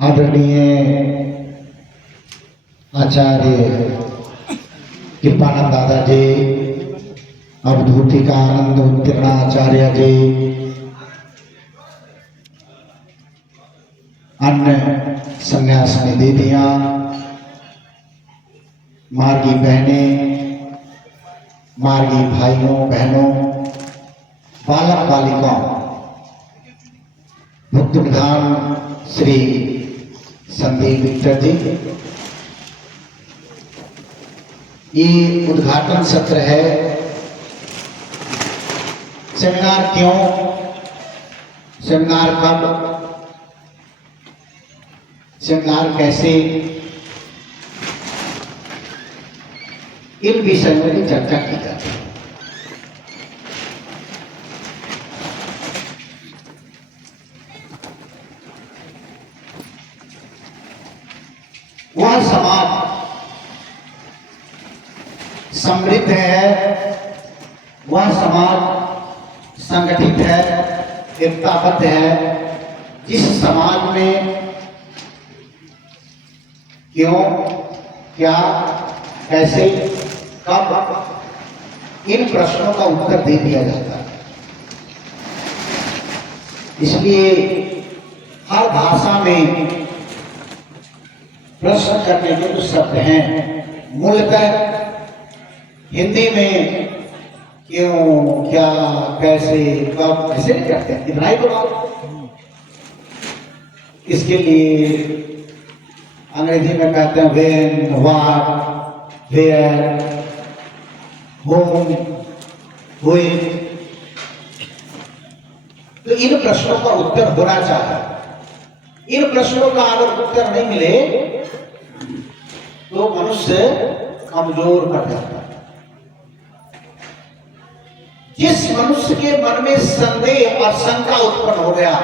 आदरणीय आचार्य कृपानंद दादाजी, अवधूतिका आनंद उत्तीर्णाचार्य जी, अन्य संन्यासिनी दीदियां, मार्गी बहनें, मार्गी भाइयों बहनों, बालक बालिकाओं, भक्त प्रधान श्री संदीप विक्टर जी, ये उद्घाटन सत्र है। सेमिनार क्यों, सेमिनार कब, सेमिनार कैसे, इन विषयों की चर्चा की जाती है। वह समाज समृद्ध है, वह समाज संगठित है, एकताबद्ध है, जिस समाज में क्यों, क्या, कैसे, कब, इन प्रश्नों का उत्तर दे दिया जाता है। इसलिए हर भाषा में प्रश्न करने के जो शब्द हैं, मूलतः हिंदी में क्यों, क्या, कैसे, कब, ऐसे नहीं करते हैं, इतना ही तो। इसके लिए अंग्रेजी में कहते हैं when, what, where, whom, which. तो इन प्रश्नों का उत्तर होना चाहिए। इन प्रश्नों का अगर उत्तर नहीं मिले तो मनुष्य कमजोर पड़ जाता है। जिस मनुष्य के मन में संदेह और शंका उत्पन्न हो गया,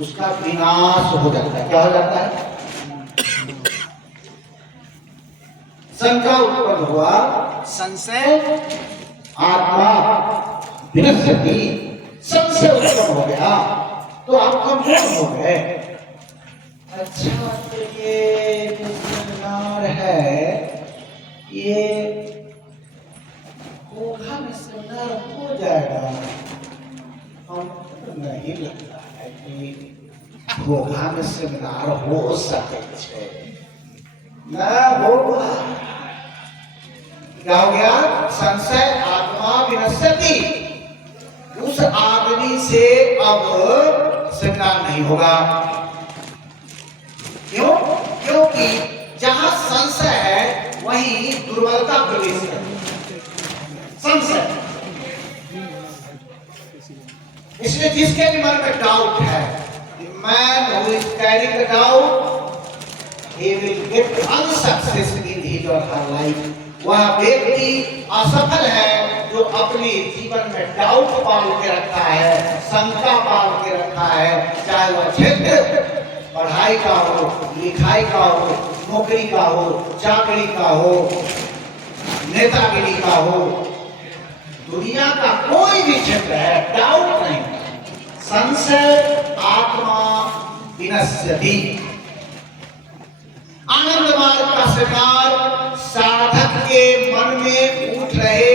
उसका विनाश हो जाता है। क्या हो जाता है? शंका उत्पन्न हुआ, संशय आत्मा विनश्यति, संशय उत्पन्न हो गया तो आप कमजोर हो गए। अच्छा, तो ये सेमिनार है, ये होगा में सेमिनार हो जाएगा? हमको नहीं लगता है कि होगा में सेमिनार हो सके। न होगा। क्या हो गया? संशय आत्मा विनश्यति। उस आदमी से अब सेमिनार नहीं होगा। क्यों? क्योंकि जहां संशय है वहीं दुर्बलता प्रवेश है। संशय, इसलिए जिसके भी मन में डाउट है, man who is carrying the doubt, he will get unsuccess in his or her life. वह व्यक्ति असफल है जो अपने जीवन में डाउट पाल के रखा है, शंका पाल के रखा है, चाहे वह क्षेत्र पढ़ाई का हो, लिखाई का हो, नौकरी का हो, चाकरी का हो, नेतागिरी का हो, दुनिया का कोई भी क्षेत्र है, डाउट नहीं। संशय आत्मा विनश्यति। आनंद मार्ग का सेमिनार साधक के मन में उठ रहे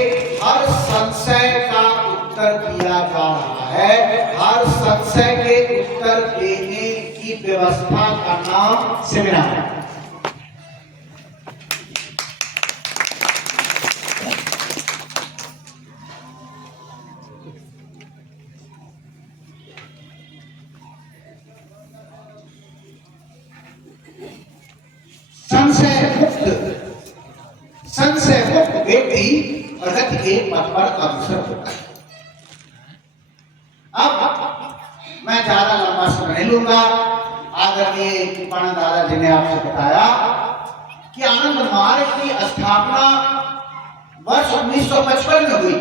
हर संशय का उत्तर दिया जा रहा है। हर संशय के उत्तर देने की व्यवस्था का नाम सेमिनार है। संशय मुक्त व्यक्ति प्रगति के पथ पर अग्रसर होता है। अब मैं ज्यादा लंबा समय नहीं लूंगा। आदरणीय कृपानंद दादाजी ने आपसे बताया कि आनंद मार्ग की स्थापना वर्ष 1955 में हुई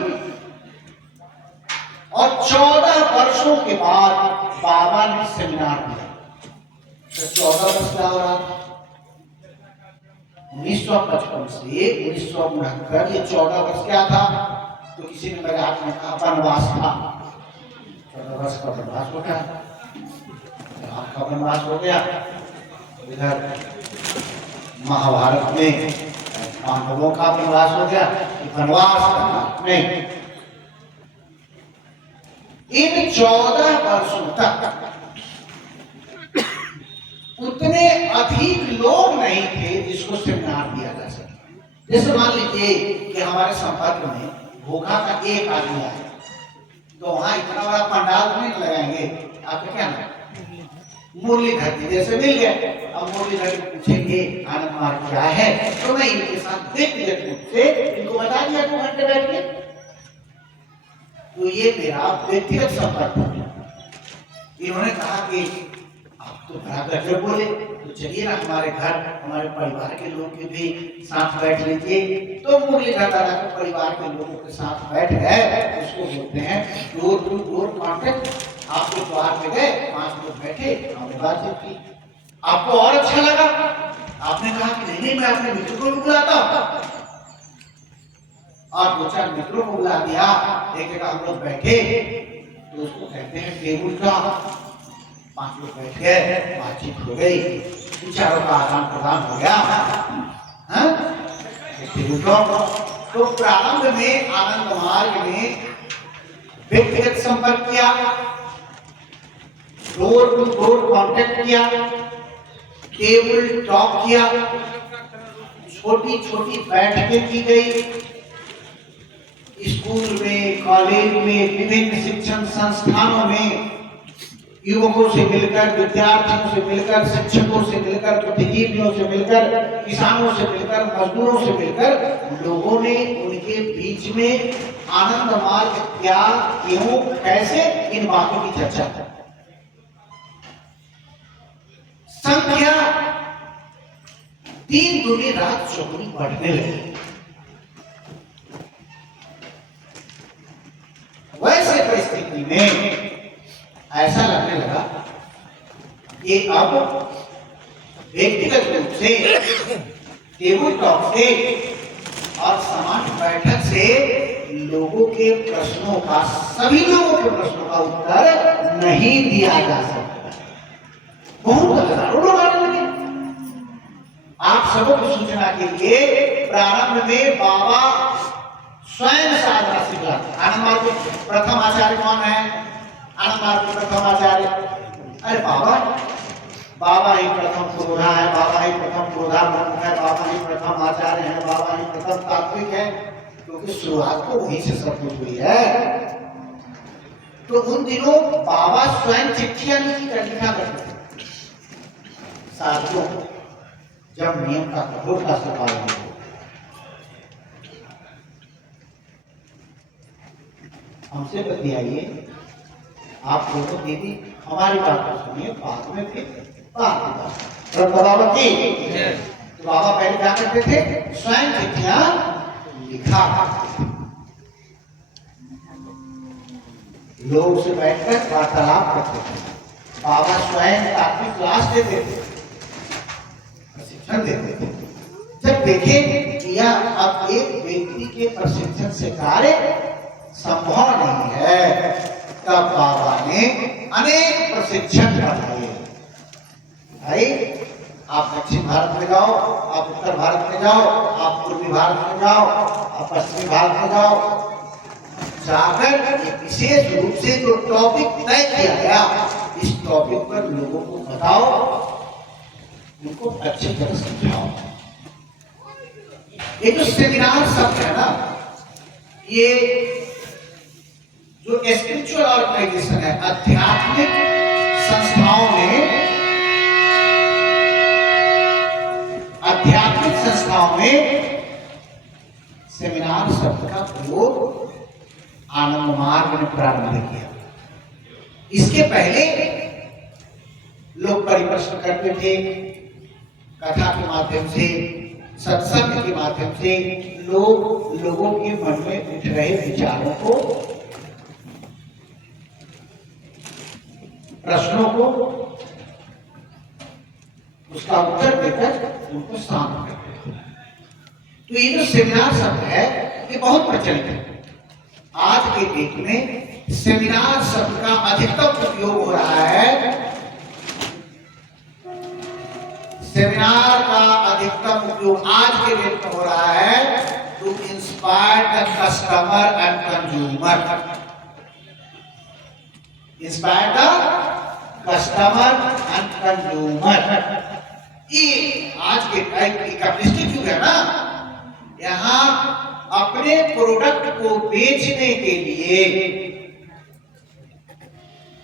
और 14 वर्षों के बाद बाबा ने सेमिनार दिया। तो 14 वर्ष क्या हो रहा था? 1955 से 1969, ये 14 वर्ष क्या था? तो किसी ने मेरे हाथ में कहा वनवास था। 14 वर्ष का वनवास होता है। आपका वनवास हो गया। इधर महाभारत में पांडवों का वनवास हो गया। वनवास करना नहीं, इन 14 वर्षों तक उतने अधिक लोग नहीं थे जिसको सेमिनार दिया जा सके। जैसे मान लीजिए कि हमारे संपर्क में घोघा का एक आदमी आया, तो वहां इतना बड़ा पंडाल नहीं लगाएंगे। आपका क्या नाम? मुरलीधर जी जैसे मिल गए। अब मुरलीधर जी पूछेंगे आनंद मार्ग क्या है, तो मैं इनके साथ व्यक्तिगत रूप से इनको बता दिया 2 घंटे बैठ के। तो ये मेरा व्यक्तिगत संपर्क हो गया। इन्होंने कहा कि आप तो बड़ा गजब बोले, तो चलिए ना हमारे घर, हमारे परिवार के लोग के भी साथ बैठ लीजिए। तो मुरलीधर दादा के परिवार के लोगों के साथ बैठ गए। उसको बोलते हैं डोर टू डोर कॉन्टेक्ट। आप तो द्वार पे गए, 5 लोग बैठे, हमने बातचीत की। आपको और अच्छा लगा, आपने कहा कि नहीं मैं अपने मित्र को भी बुलाता हूं, और 2-4 मित्रों को बुला दिया। एक जगह हम लोग बैठे, तो उसको कहते हैं टेबल टॉक। 5 लोग बैठ गए, बातचीत हो गई, विचारों का आदान प्रदान हो गया। Table talk. तो प्रारंभ में आनंद मार्ग में व्यक्तिगत संपर्क किया, डोर टू डोर कॉन्टेक्ट किया, टेबल टॉक किया, छोटी छोटी बैठकें की गई। स्कूल में, कॉलेज में, विभिन्न शिक्षण संस्थानों में युवकों से मिलकर, विद्यार्थियों से मिलकर, शिक्षकों से मिलकर, बुद्धिजीवियों से मिलकर, किसानों से मिलकर, मजदूरों से मिलकर लोगों ने उनके बीच में आनंद मार्ग क्या, क्यों, कैसे, इन बातों की चर्चा की। संख्या दिन दूनी रात चौगुनी बढ़ने लगी। वैसे परिस्थिति में ऐसा लगने लगा कि अब व्यक्तिगत रूप से, टेबल टॉक से और सामान्य बैठक से लोगों के प्रश्नों का, सभी लोगों के प्रश्नों का उत्तर नहीं दिया जा सकता। बहुत हजारों लोग आने लगे। आप सबको सूचना के लिए प्रारंभ में बाबा स्वयं साधना सिखला। आनंद मार्ग के प्रथम आचार्य कौन है? आनंद मार्ग के प्रथम आचार्य, अरे बाबा ही प्रथम पुरोधा है, बाबा ही प्रथम पुरोधा ब्रह्म है, बाबा ही प्रथम आचार्य है, बाबा ही प्रथम तात्विक है, क्योंकि शुरुआत तो वहीं से सब कुछ हुई है। तो उन दिनों बाबा स्वयं चिट्ठियां लिखा करते थे साथियों, जब नियम का कठोरता से पालन हो। हमसे बतियाइए, आप लोगों दीदी हमारी बात को सुनिए, बाद में फिर बात बाबा की। तो बाबा पहले क्या करते थे? स्वयं चिट्ठियां लिखा करते थे, लोग से बैठकर वार्तालाप करते थे। बाबा स्वयं काफी क्लास देते थे, प्रशिक्षण देते थे। जब देखें कि यह अब एक व्यक्ति के प्रशिक्षण से कार्य संभव नहीं है, तब बाबा ने अनेक प्रशिक्षण बढ़ाए। भाई आप दक्षिण भारत में जाओ, आप उत्तर भारत में जाओ, आप पूर्वी भारत में जाओ, आप पश्चिमी भारत में जाओ, जाकर विशेष रूप से जो टॉपिक तय किया गया, इस टॉपिक पर लोगों को बताओ, उनको अच्छी तरह समझाओ। ये जो सेमिनार शब्द है ना, ये जो स्पिरिचुअल ऑर्गेनाइजेशन है, आध्यात्मिक संस्थाओं में सेमिनार शब्द का प्रयोग आनंद मार्ग ने प्रारंभ किया। इसके पहले लोग परिप्रश्न करते थे, कथा के माध्यम से, सत्संग के माध्यम से लोगों के मन में उठ रहे विचारों को, प्रश्नों को, उसका उत्तर देकर उनको शांत करते हैं। तो ये जो सेमिनार शब्द है, ये बहुत प्रचलित है। आज के डेट में सेमिनार शब्द का अधिकतम उपयोग हो रहा है सेमिनार का अधिकतम उपयोग आज के डेट में हो रहा है to inspire the customer and consumer, inspire the customer and consumer. ये आज के टाइम की कैपिटलिस्टिक युग है ना, यहाँ अपने प्रोडक्ट को बेचने के लिए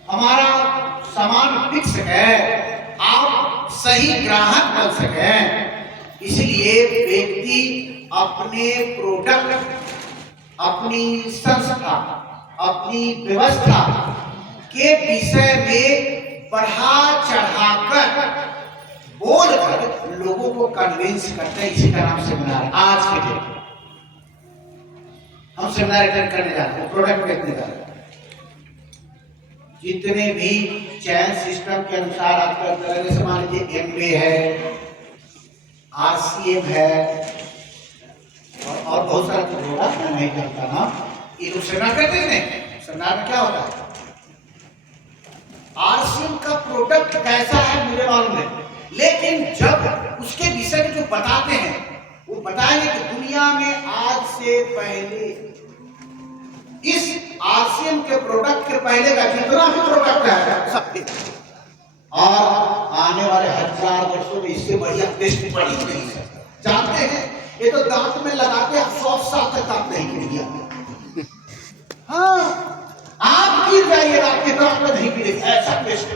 हमारा सामान बिक सके, आप सही ग्राहक बन सके, इसलिए व्यक्ति अपने प्रोडक्ट, अपनी संस्था, अपनी व्यवस्था के विषय में बढ़ा चढ़ाकर बोलकर लोगों को कन्विंस करते हैं। इसी का नाम सेमिनार। आज के दिन हम सेमिनार अटेंड करने जा रहे हैं, प्रोडक्ट बेचने जा रहे हैं। जितने भी चैन सिस्टम के अनुसार आजकल तरह जैसे मान लीजिए एमबे है, आरसीएम है और बहुत सारा कुछ होगा, मैं नहीं करता ना। ये लोग सेमिनार करते हैं। सेमिनार में क्या होता है, आरसीएम का प्रोडक्ट कैसा है मुझे मालूम है, लेकिन जब उसके विषय में जो बताते हैं वो बताएंगे कि दुनिया में आज से पहले इस आरसीएम के प्रोडक्ट के पहले का जितना भी प्रोडक्ट है सब, और आने वाले 1000 वर्षों में इससे बढ़िया टेस्ट बढ़ी नहीं है। जानते हैं ये तो दांत में लगाते हैं 100 साल तक दांत नहीं गिरेगा। हाँ, आप गिर जाइए, आपके दांत में नहीं गिरेगा, ऐसा टेस्ट।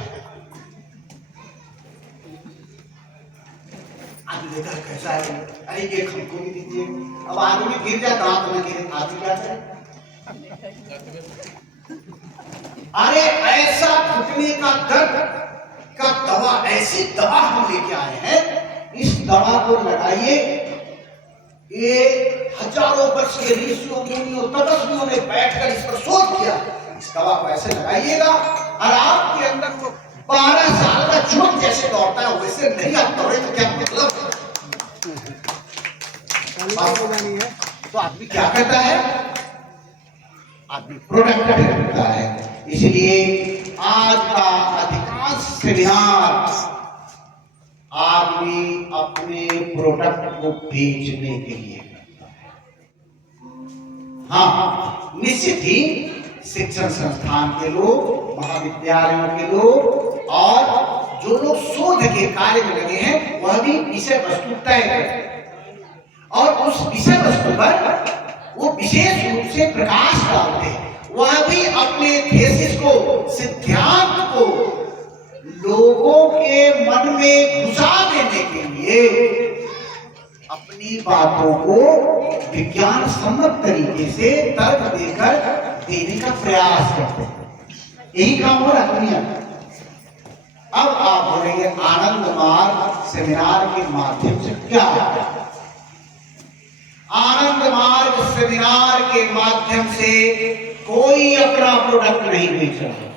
आदमी देखा कैसा है, अरे ये हमको भी दीजिए। अब आदमी गिर जाए दांत में गिरे, आदमी क्या करे? अरे ऐसा घुटने का दर्द का दवा, ऐसी दवा हम लेके आए हैं, इस दवा को लगाइए। ये हजारों वर्ष के ऋषियों मुनियों तपस्वियों ने बैठकर इस पर शोध किया। इस दवा को ऐसे लगाइएगा और आपके अंदर को 12 साल का चुनक जैसे दौड़ता है वैसे नहीं आप दौड़े तो क्या मतलब? तो आदमी क्या करता है, आदमी प्रोडक्ट खरीदता है। इसलिए आज का अधिकांश सेमिनार आदमी अपने प्रोडक्ट को बेचने के लिए करता है। हाँ, निश्चित ही शिक्षण संस्थान के लोग, महाविद्यालयों के लोग और जो लोग शोध के कार्य में लगे हैं वह भी विषय वस्तु तय करते हैं और उस विषय वस्तु पर वो विशेष रूप से प्रकाश डालते हैं। वह भी अपने थीसिस को, सिद्धांत को लोगों के मन में घुसा देने के लिए अपनी बातों को विज्ञान सम्मत तरीके से तर्क देकर देने का प्रयास करते हैं। यही काम हो रहा है दुनिया में। अब आप बोलेंगे आनंद मार्ग सेमिनार के माध्यम से क्या है? आनंद मार्ग सेमिनार के माध्यम से कोई अपना प्रोडक्ट नहीं बेच रहा,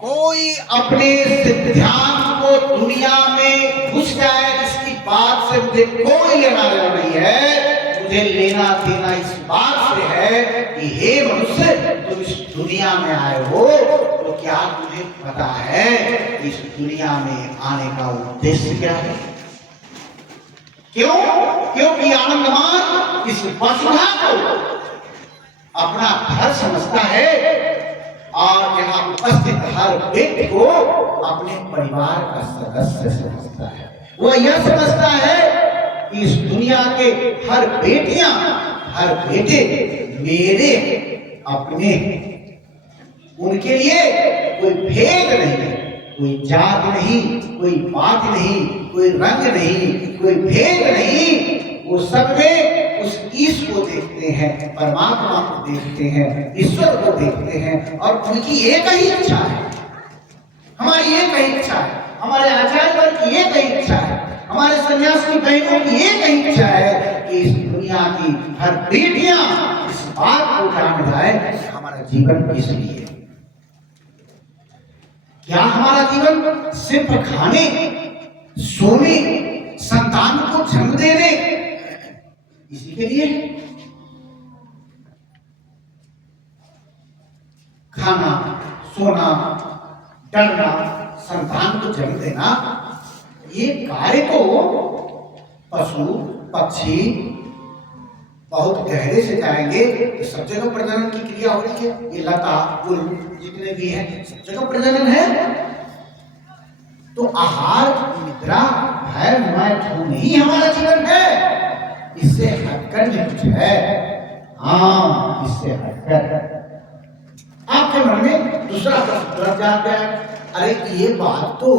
कोई अपने सिद्धांत को दुनिया में घुस जाए इसकी बात से मुझे कोई लेना देना नहीं है। मुझे लेना देना इस बात से है कि हे मनुष्य, तुम इस दुनिया में आए हो तो क्या तुम्हें पता है इस दुनिया में आने का उद्देश्य क्या है? क्यों? क्योंकि आनंद मार्ग इस वसुधा को अपना घर समझता है और यहाँ उपस्थित हर व्यक्ति को अपने परिवार का सदस्य समझता है। वह यह समझता है कि इस दुनिया के हर बेटियां, हर बेटे मेरे अपने, उनके लिए कोई भेद नहीं है, कोई जात नहीं, कोई बात नहीं, कोई रंग नहीं, कोई भेद नहीं। वो सब में उस ईश को देखते हैं, परमात्मा को देखते हैं, ईश्वर को देखते हैं और उनकी एक ही इच्छा है, हमारी एक ही इच्छा है, हमारे आचार्य वर्ग की एक ही इच्छा है, हमारे सन्यासी बहनों की एक ही इच्छा है कि इस दुनिया की हर बेटियां इस बात को जान जाए कि हमारा जीवन किस लिए है। क्या हमारा जीवन सिर्फ खाने, सोने, संतान को जन्म देने इसी के लिए? खाना, सोना, डरना, संतान को जन्म देना, ये कार्य को पशु पक्षी बहुत गहरे से जाएंगे तो सब जगह प्रजनन की क्रिया हो रही है। ये लता फूल जितने भी हैं सब जगह प्रजनन है। तो आहार निद्रा भय मैथुन ही हमारा जीवन है। इससे हटकर भी कुछ है। हाँ, इससे हटकर आपके मन में दूसरा प्रश्न जाग जाए, अरे ये बात तो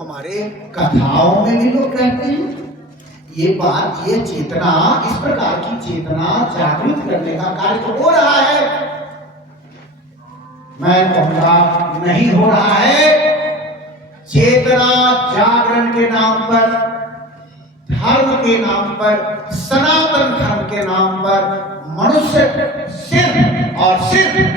हमारे कथाओं में भी लोग कहते हैं। ये बात, ये चेतना, इस प्रकार की चेतना जागृत करने का कार्य तो हो रहा है। मैं कहूंगा नहीं हो रहा है। चेतना जागरण के नाम पर, धर्म के नाम पर, सनातन धर्म के नाम पर मनुष्य सिर्फ और सिर्फ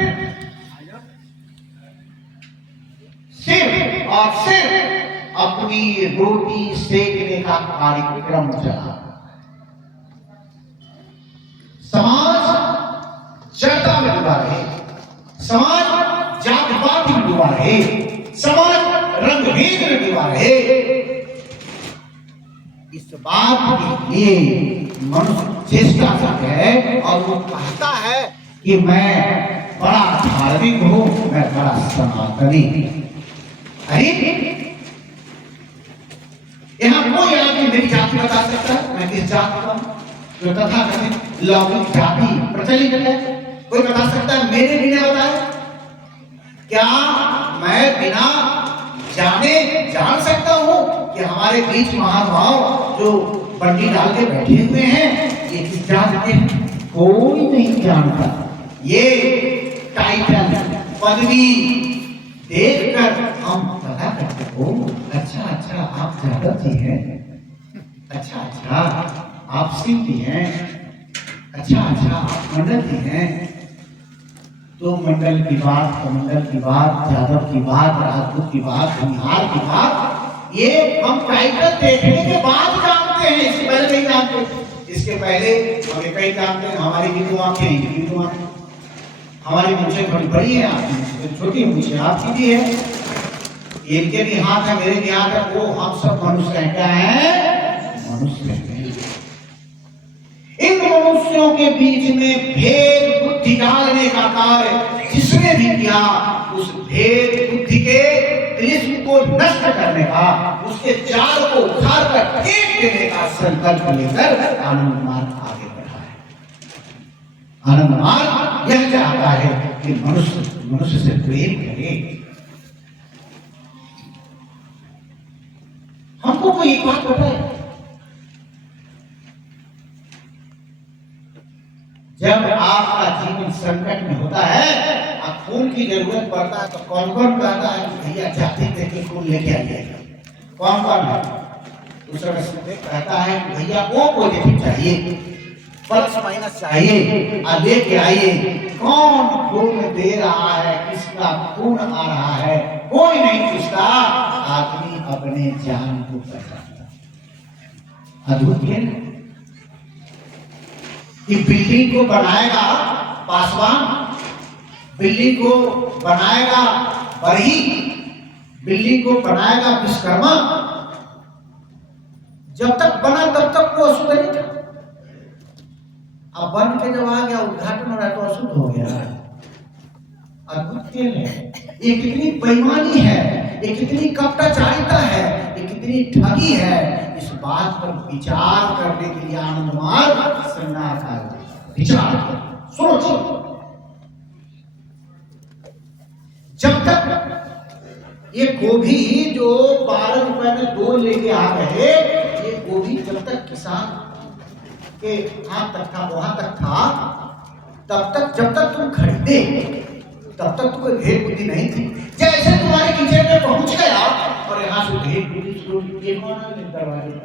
अपनी रोटी सेकने का कार्यक्रम चला। समाज जनता में डूबा रहे, समाज जात पात में डूबा रहे, समाज रंग भेद में डूबा रहे। इस बात के लिए मनुष्य चेष्टा करता है और वो कहता है कि मैं बड़ा धार्मिक हूं, मैं बड़ा सनातनी। अरे यहाँ कोई आदमी मेरी जाति बता सकता है? मैं किस जाति का हूं? जो तथाकथित लौकिक जाति प्रचलित है, कोई बता सकता है मेरे बिना बताए? क्या मैं बिना जाने जान सकता हूं कि हमारे बीच महानुभाव जो बंडी डाल के बैठे हुए हैं ये किस जाति के हैं? कोई नहीं जानता। ये टाइटल पदवी देखकर हम पता करते हो, अच्छा अच्छा आप यादव जी हैं, अच्छा अच्छा आप सिंह भी हैं, अच्छा अच्छा आप मंडल भी हैं। तो मंडल की बात, कमंडल की बात, यादव की बात, राजपूत की बात, बिहार की बात, ये हम टाइटल देखने के बाद जानते हैं, इससे पहले नहीं जानते। इसके पहले हमें कई जानते हैं, हमारी विधु आंखें, हमारी मूंछें थोड़ी बड़ी है, आपकी छोटी मूंछें आपकी भी है, इनके भी हाथ है, मेरे भी हाथ है, वो हम सब मनुष्य हैं। क्या है? मनुष्य हैं। इन मनुष्यों के बीच में भेद बुद्धि डालने का कार्य जिसने भी किया, उस भेद बुद्धि के तिलिस्म को नष्ट करने का, उसके जाल को उखाड़ कर फेंक देने का संकल्प लेकर आनंद मार्ग आगे बढ़ा है। आनंद मार्ग यह चाहता है कि मनुष्य से प्रेम करे। हमको कोई एक बात बताए, जब आपका जीवन संकट में होता है, आप खून की जरूरत पड़ता है, तो कौन कौन कहता है कि भैया जाते देखिए खून लेके आइए? कौन कौन है? दूसरा कहता है कि भैया वो पॉजिटिव चाहिए, प्लस माइनस चाहिए, और लेके आइए। कौन खून दे रहा है, किसका खून आ रहा है, कोई नहीं पूछता। आदमी अपने जान को बचाता। अद्भुत है कि बिल्डिंग को बनाएगा पासवान, बिल्डिंग को बनाएगा बरही, बिल्डिंग को बनाएगा विश्वकर्मा। जब तक बना तब तक वो अशुद्ध नहीं था। अब बन के जब आ गया, उद्घाटन हो रहा है तो अशुद्ध हो गया। अद्भुत खेल है ये, कितनी बेईमानी है, ये कितनी कपटाचारिता है, ये कितनी ठगी है। इस बात पर विचार करने के लिए आनंद मार्ग संन्यास आया। विचार सोचो। जब तक ये गोभी जो 12 रुपए में 2 लेके आ रहे, ये गोभी जब तक किसान के हाथ तक था, वहां तक था, तब तक जब तक तुम खरीदे तब तक तो कोई भेद बुद्धि नहीं थी। जैसे तुम्हारे किचन में पहुंच गया और यहाँ से भेद बुद्धि शुरू की, दरवाजे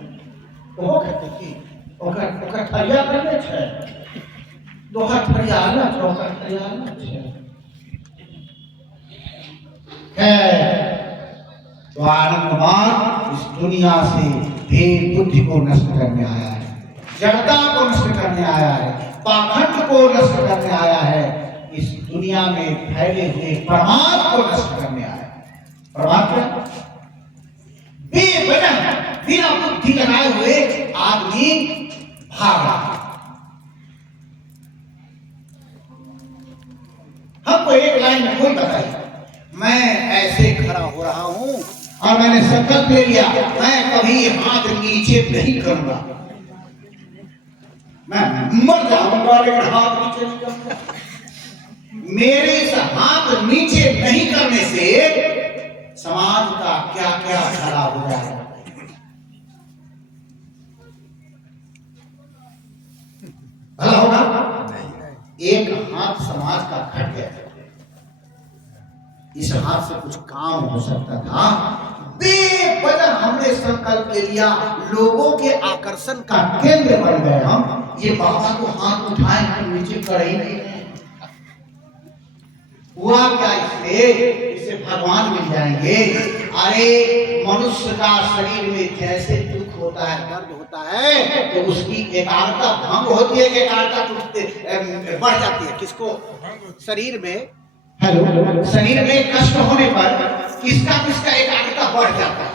वो कहते कि ओकर थरिया करने छे, दोहर थरिया अलग, ओकर थरिया अलग छे। तो आनंद मार्ग इस दुनिया से भेद बुद्धि को नष्ट करने आया है, जड़ता को नष्ट करने आया है, पाखंड को नष्ट करने आया है, इस दुनिया में फैले हुए प्रमाद को नष्ट करने आया है। प्रमाद क्या? बेवजह बिना बुद्धि लगाए हुए आदमी भाग रहा है। हमको एक लाइन में कोई बताइए, मैं ऐसे खड़ा हो रहा हूं और मैंने संकल्प ले लिया मैं कभी हाथ नीचे नहीं करूंगा, मैं मर जाऊंगा लेकिन हाथ नीचे नहीं करूंगा। मेरे इस हाथ नीचे नहीं करने से समाज का क्या क्या खराब हो जाएगा। भला होगा? एक हाथ समाज का घट गया, इस हाथ से कुछ काम हो सकता था, बेवजह हमने संकल्प ले लिया, लोगों के आकर्षण का केंद्र बन गए हम। ये बाबा को हाथ उठाए हम नीचे कर ही नहीं रहे। हुआ क्या इससे भगवान मिल जाएंगे। अरे मनुष्य का शरीर में जैसे दुख होता है, दर्द होता है, तो उसकी एकाग्रता भंग होती है, एकाग्रता बढ़ जाती है। किसको? शरीर में, हेलो, शरीर में कष्ट होने पर किसका किसका एकाग्रता बढ़ जाता है,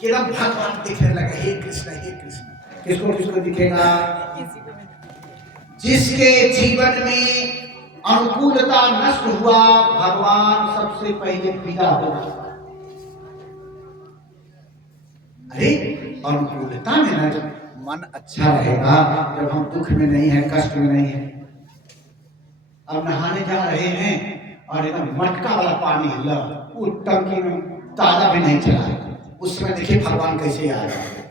कि ना भगवान दिखने लगे, हे कृष्ण हे कृष्ण। किसको किसको दिखेगा? जिसके जीवन में अनुकूलता नष्ट हुआ, भगवान सबसे पहले विदा होगा। अरे अनुकूलता में ना, जब मन अच्छा रहेगा, जब हम दुख में नहीं है, कष्ट में नहीं है। अब नहाने जा रहे हैं और एकदम मटका वाला पानी हिला, वो टंकी में ताला भी नहीं चला, उस समय देखिए भगवान कैसे आ रहा है।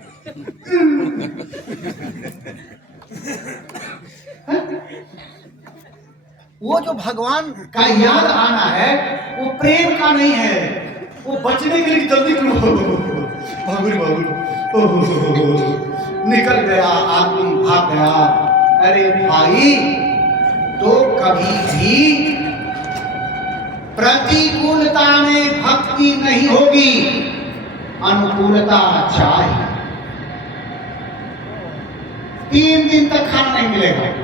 वो जो भगवान का याद आना है, वो प्रेम का नहीं है, वो बचने के लिए जल्दी निकल गया, आदमी भाग गया। अरे भाई, तो कभी भी प्रतिकूलता में भक्ति नहीं होगी, अनुकूलता चाहिए। 3 दिन तक खाना नहीं मिलेगा।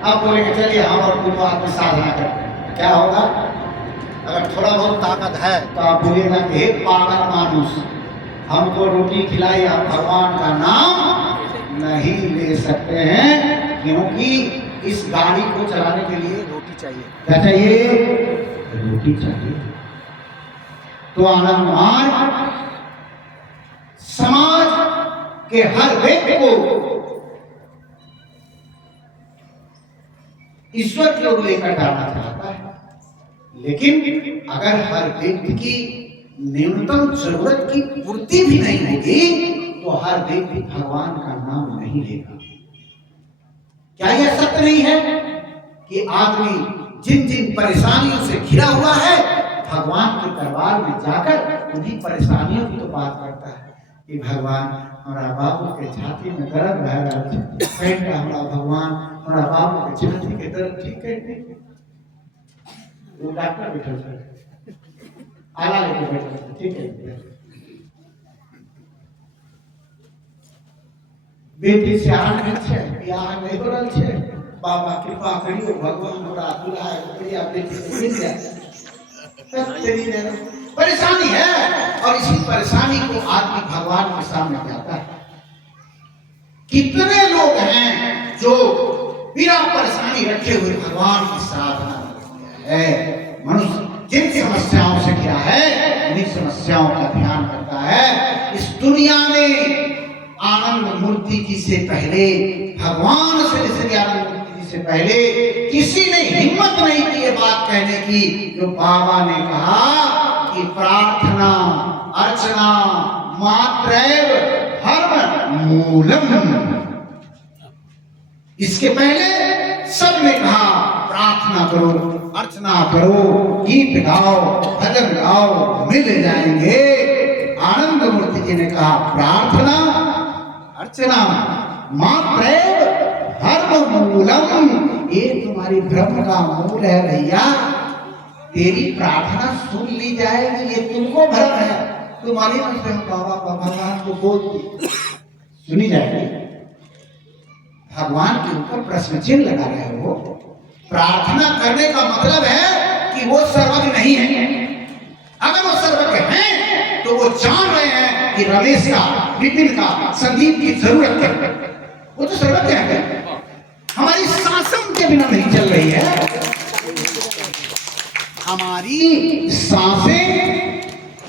आप बोलेंगे चलिए हम और दोनों आदमी साधना करते हैं, क्या होगा? अगर थोड़ा बहुत ताकत है तो आप बोलिएगा कि हे पागल मानुष, हमको रोटी खिलाई, आप भगवान का नाम नहीं ले सकते हैं, क्योंकि इस गाड़ी को चलाने के लिए रोटी चाहिए। क्या चाहिए? रोटी चाहिए। तो आनंद मार्ग समाज के हर व्यक्ति को ईश्वर की ओर लेकर जाना चाहता है, लेकिन अगर हर व्यक्ति की न्यूनतम जरूरत की पूर्ति भी नहीं होगी, तो हर व्यक्ति भगवान का नाम नहीं लेगा। क्या यह सत्य नहीं है कि आदमी जिन जिन परेशानियों से घिरा हुआ है, भगवान के दरबार में जाकर उन्हीं परेशानियों की तो बात करता है कि भगवान हमारा बाबू के छाती में दर्द रह रहा है, हमारा भगवान हमारा बाबू के छाती के दर्द ठीक है। वो डॉक्टर बैठा है, आला लेके बैठा है, ठीक है। बेटी से आने छे, बियाह नहीं हो रहल छे, बाबा कृपा करियो, भगवान हमरा दुल्हा प्रिया बेटी से मिल जाए। परेशानी है, और इसी परेशानी को आदमी भगवान के सामने जाता है। कितने लोग हैं जो बिना परेशानी रखे हुए भगवान की साधना करते हैं। मनुष्य जिन समस्याओं से क्या है, उन्हीं समस्याओं का ध्यान करता है। इस दुनिया में आनंद मूर्ति जी से पहले, भगवान श्री आनंद मूर्ति जी से पहले किसी ने हिम्मत नहीं की ये बात कहने की, जो बाबा ने कहा कि प्रार्थना अर्चना मात्रैव धर्म मूलम। इसके पहले सबने कहा प्रार्थना करो, अर्चना करो, गीत गाओ, भजन गाओ, मिल जाएंगे। आनंद मूर्ति जी ने कहा प्रार्थना अर्चना मात्रैव धर्म मूलम। ये तुम्हारी धर्म का मूल है भैया। तेरी प्रार्थना सुन ली जाएगी, ये तुमको भ्रम है। तुम्हारी मन से बाबा भगवान को बोलती सुनी जाएगी। भगवान के ऊपर प्रश्न चिन्ह लगा रहे हो। प्रार्थना करने का मतलब है कि वो सर्वज्ञ नहीं है। अगर वो सर्वज्ञ हैं तो वो जान रहे हैं कि रमेश का, विपिन का, संदीप की जरूरत है, वो तो जरूरत है, हमारी सांसें उनके बिना नहीं चल रही है, हमारी सांसें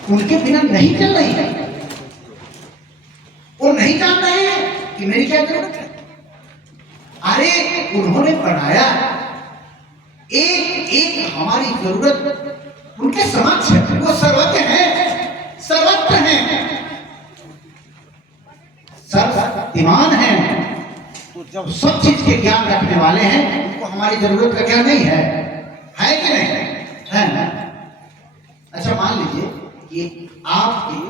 उनके बिना नहीं चल रही है। वो नहीं जान रहे हैं कि मेरी क्या जरूरत है। अरे उन्होंने पढ़ाया, एक एक हमारी जरूरत उनके समक्ष है, वो सर्वज्ञ हैं, सर्वत्र हैं, सर्वशक्तिमान हैं। तो जब सब चीज के ज्ञान रखने वाले हैं, उनको हमारी जरूरत का ज्ञान नहीं है कि नहीं है ना? अच्छा मान लीजिए कि आपकी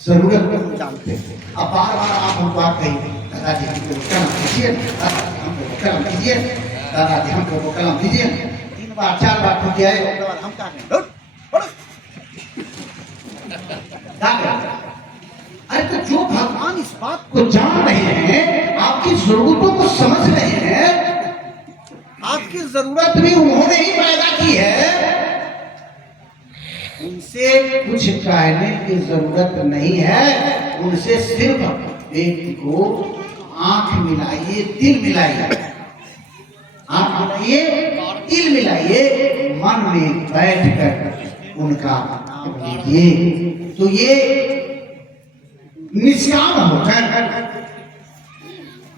जरूरत को हम जानते हैं, अब बार बार आप हमको बात कहेंगे, दादाजी हमको कलम दीजिए, दादाजी हमको कलम दीजिए, दादाजी हमको कलम दीजिए, 3 बार 4 बार ठुक जाए, उसके बाद हम क्या कहें? अरे तो जो भगवान इस बात को जान रहे हैं, आपकी जरूरतों को समझ रहे हैं, आपकी जरूरत भी उन्होंने ही पैदा की है, उनसे कुछ कहने की जरूरत नहीं है, उनसे सिर्फ व्यक्ति को आंख मिलाइए, दिल मिलाइए, आंख मिलाइए, दिल मिलाइए, मन में बैठकर उनका नाम लीजिए, तो ये निष्काम होकर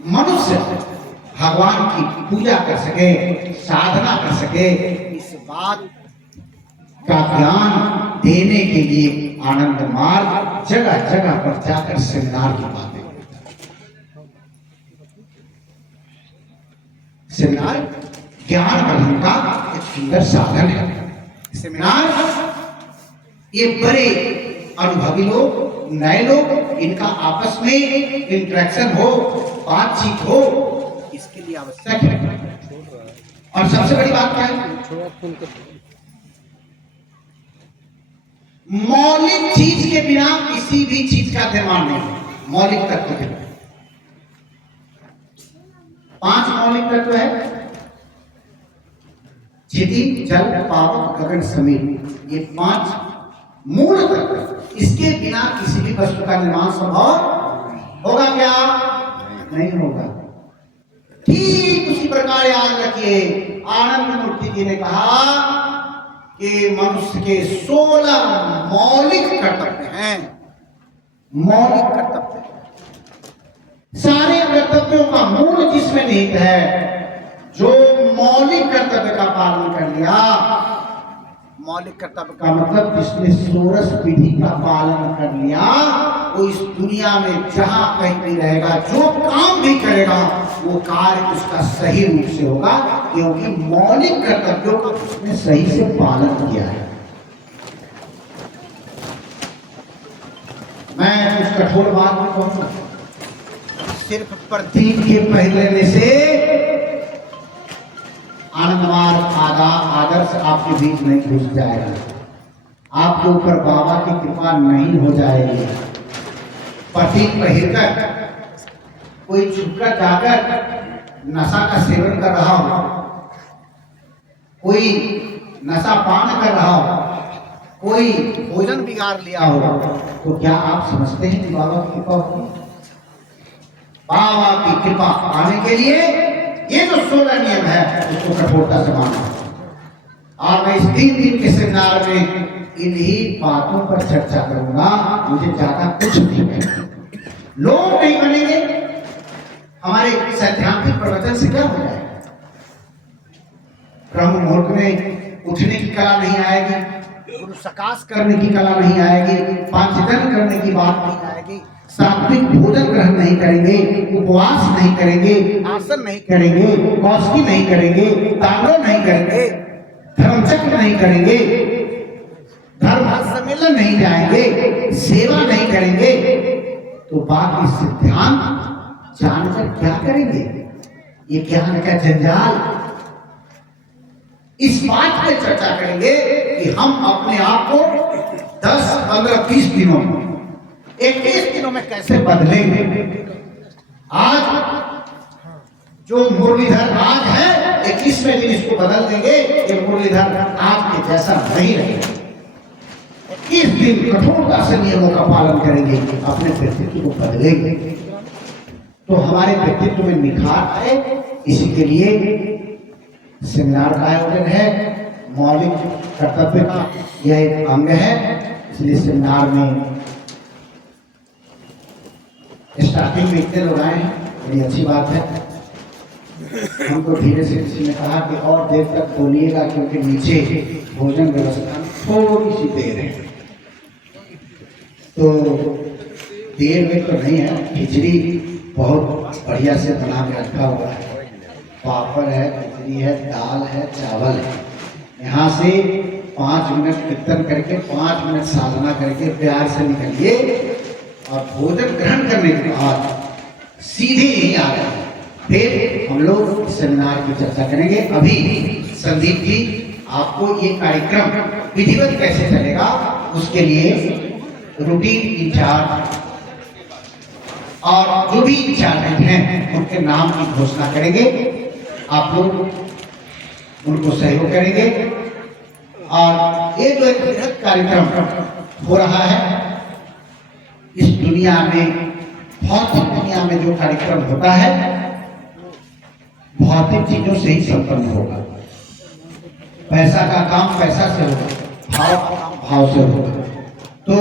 मनुष्य भगवान की पूजा कर सके, साधना कर सके, इस बात का ज्ञान देने के लिए आनंद मार्ग जगह जगह पर जाकर सेमिनार की बातें, सेमिनार ज्ञान वर्धन का एक सुंदर साधन है। सेमिनार ये बड़े अनुभवी लोग, नए लोग, इनका आपस में इंटरेक्शन हो, बातचीत हो, इसके लिए आवश्यक है। और सबसे बड़ी बात क्या है? मौलिक चीज के बिना किसी भी चीज का निर्माण नहीं है। मौलिक तत्व के बिना 5 मौलिक तत्व है, क्षिति, जल, पावक, गगन, समीर, ये 5 मूल तत्व। इसके बिना किसी भी वस्तु का निर्माण संभव होगा क्या? नहीं होगा। ठीक उसी प्रकार याद रखिए, आनंद मूर्ति जी ने कहा कि मनुष्य के 16 मौलिक कर्तव्य हैं। मौलिक कर्तव्य, सारे कर्तव्यों का मूल जिसमें निहित है, जो मौलिक कर्तव्य का पालन कर लिया, मौलिक कर्तव्य का मतलब जिसने षोडश विधि का पालन कर लिया, वो इस दुनिया में जहां कहीं भी रहेगा, जो काम भी करेगा, वो कार्य उसका सही रूप से होगा, क्योंकि मौलिक कर्तव्यों का उसने सही से पालन किया है। मैं कुछ कठोर बात नहीं कहूंगा, सिर्फ प्रतीक के पहले से आनंदमार्ग आदर्श आपके बीच नहीं घुस जाएगा, आपके ऊपर बाबा की कृपा नहीं हो जाएगी। प्रतीक पहिरकर कोई छुपकर जाकर नशा का सेवन कर रहा हो, कोई नशा पान कर रहा हो, कोई भोजन बिगाड़ लिया हो, तो क्या आप समझते हैं कि बाबा की कृपा होगी? बाबा की कृपा पाने के लिए ये जो 16 नियम है, उसको कठोरता से मानना। और मैं इस 3 दिन के सेमिनार में इन्हीं बातों पर चर्चा करूंगा, मुझे ज्यादा कुछ नहीं कहना। लोग नहीं बनेंगे, हमारे सैद्धांतिक प्रवचन से क्या हो जाएगा? ब्रह्म मुहूर्त में उठने की कला नहीं आएगी, गुरु सकाश करने की कला नहीं आएगी, पांचजन करने की बात नहीं आएगी, सात्विक भोजन ग्रहण नहीं करेंगे, उपवास नहीं करेंगे, आसन नहीं करेंगे, कौशकी नहीं करेंगे, तांडव नहीं करेंगे, धर्मचक्र नहीं करेंगे, धर्म सम्मेलन नहीं जाएंगे, सेवा नहीं करेंगे, तो बाकी सिद्धांत जानकर क्या करेंगे? ये ज्ञान का जंजाल। इस बात पे चर्चा करेंगे कि हम अपने आप को 10, 15, 20 दिनों में, 21 दिनों में कैसे बदलेंगे। आज जो मुरलीधर आज है, 21वें दिन इसको बदल देंगे, ये मुरलीधर आज के जैसा नहीं रहेगा। इस दिन कठोरता से नियमों का पालन करेंगे, अपने व्यक्तित्व को बदलेंगे, तो हमारे व्यक्तित्व में निखार आए। इसी के लिए सेमिनार का आयोजन है। मौलिक कर्तव्य का यह एक अंग है, इसलिए सेमिनार में स्टार्टिंग में इतने लोग आए हैं, बड़ी अच्छी बात है। हमको धीरे से किसी ने कहा कि और देर तक बोलिएगा, क्योंकि नीचे भोजन व्यवस्था में थोड़ी सी देर है। तो देर में तो नहीं है, खिचड़ी बहुत बढ़िया से बना के रखा हुआ है, पापड़ है, खिचड़ी है, दाल है, चावल है। यहाँ से 5 मिनट कीर्तन करके 5 मिनट साधना करके प्यार से निकलिए और भोजन ग्रहण करने के बाद सीधे यहीं आ रहे हैं। फिर हम लोग सेमिनार की चर्चा करेंगे। अभी संदीप जी आपको ये कार्यक्रम विधिवत कैसे चलेगा उसके लिए रूटीन इंचार्ज और जो भी इंचार्ज हैं उनके नाम की घोषणा करेंगे। आप लोग उनको सहयोग करेंगे। और ये जो एक बृहद कार्यक्रम हो रहा है, इस दुनिया में, भौतिक दुनिया में जो कार्यक्रम होता है भौतिक चीजों से ही संपन्न होगा। पैसा का काम पैसा से होगा, भाव का काम भाव से होगा। तो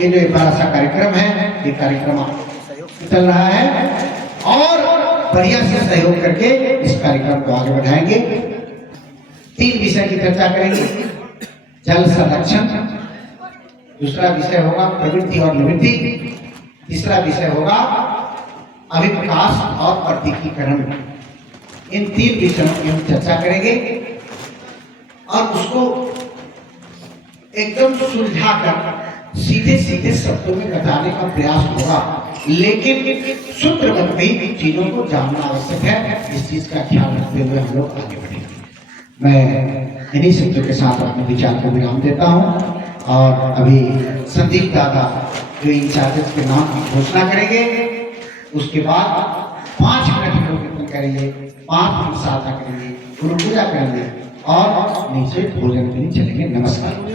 ये जो एक बड़ा सा कार्यक्रम है, ये कार्यक्रम सहयोग से चल रहा है और बढ़िया से सहयोग करके इस कार्यक्रम को आगे बढ़ाएंगे। 3 विषय की चर्चा करेंगे। जल संरक्षण, दूसरा विषय होगा प्रवृत्ति और निवृत्ति, तीसरा विषय होगा अभिप्रकाश और प्रतीकीकरण। इन 3 विषयों की हम चर्चा करेंगे और उसको एकदम सुलझाकर सीधे सीधे शब्दों में बताने का प्रयास होगा, लेकिन सूत्रबद्ध में चीजों को जानना आवश्यक है। इस चीज का ख्याल रखते हुए हम लोग आगे बढ़ेंगे। मैं इन्हीं शब्दों के साथ अपने विचार को विराम देता हूँ और अभी संदीप दादा जो इंचार्जेस के नाम की घोषणा करेंगे, उसके बाद 5 मिनट हम लोग कीर्तन करेंगे, 5 मिनट साधना करेंगे, गुरु पूजा करेंगे और नीचे भोजन के लिए चलेंगे। नमस्कार।